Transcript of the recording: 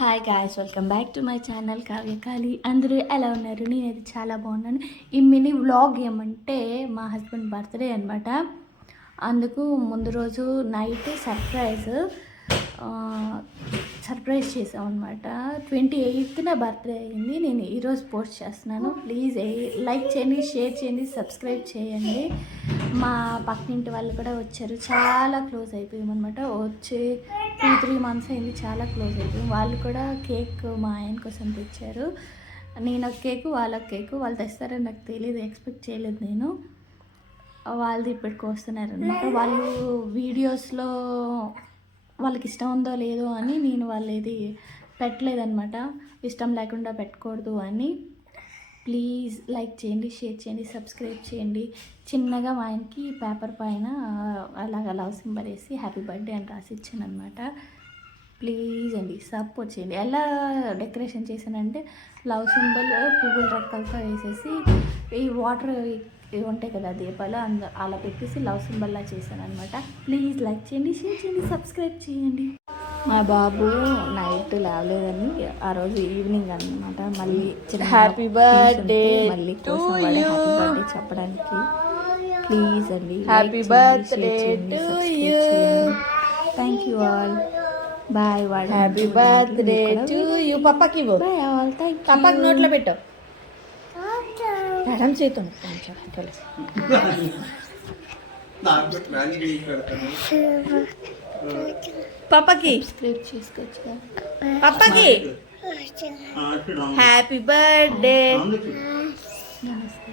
Hi guys, welcome back to my channel Kavyakali. అందరూ ఎలా ఉన్నారు? నేనైతే చాలా బాగున్నాను. ఈ మినీ వ్లాగ్ ఏమంటే మా హస్బెండ్ బర్త్డే అనమాట. అందుకు ముందు రోజు నైట్ సర్ప్రైజ్ చేసాం అనమాట. 28న బర్త్డే అయింది. నేను ఈరోజు పోస్ట్ చేస్తున్నాను. ప్లీజ్ లైక్ చేయండి, షేర్ చేయండి, సబ్స్క్రైబ్ చేయండి. మా పక్కింటి వాళ్ళు కూడా వచ్చారు. చాలా క్లోజ్ అయిపోయాం అనమాట. వచ్చి 2-3 మంత్స్ అయింది. చాలా క్లోజ్ అయిపోయాం. వాళ్ళు కూడా కేక్ మా ఆయన కోసం తెచ్చారు. నేను ఒక కేకు, వాళ్ళ కేకు. వాళ్ళు తెస్తారని నాకు తెలియదు, ఎక్స్పెక్ట్ చేయలేదు నేను. వాళ్ళది ఇప్పటికి వస్తున్నారు అనమాట. వాళ్ళు వీడియోస్లో వాళ్ళకి ఇష్టం ఉందో లేదో అని నేను వాళ్ళది పెట్టలేదన్నమాట. ఇష్టం లేకుండా పెట్టకూడదు అని. ప్లీజ్ లైక్ చేయండి, షేర్ చేయండి, సబ్స్క్రైబ్ చేయండి. చిన్నగా మా ఆయనకి పేపర్ పైన అలాగ లవ్ సింబల్ వేసి హ్యాపీ బర్త్డే అని రాసి ఇచ్చాను అనమాట. ప్లీజ్ అండి సపోర్ట్ చేయండి. ఎలా డెకరేషన్ చేశానంటే లవ్ సింబల్ పువ్వుల రెక్కలతో వేసేసి ఈ వాటర్ ఇవి ఉంటాయి కదా దీపాలు అలా పెట్టేసి లవ్ సింబల్లా చేశాను అనమాట. ప్లీజ్ లైక్ చేయండి, షేర్ చేయండి, సబ్స్క్రైబ్ చేయండి. మా బాబు నైట్ లేవలేదని ఆ రోజు ఈవినింగ్ అనమాట మళ్ళీ హ్యాపీ బర్త్డే మళ్ళీ కోసం హ్యాపీ బర్త్డే చెప్పడానికి. ప్లీజ్ అండి happy birthday to you. Thank you all. Bye. వాడు హ్యాపీ బర్త్డే టు యూ. పప్పకి బాయ్ ఆల్. Thank you. పప్పకి నోట్లో పెట్టు. మేడం చేతో పాపకి సబ్స్క్రైబ్ చేసుకోవచ్చు. పాపకి హ్యాపీ బర్త్డే. నమస్తే.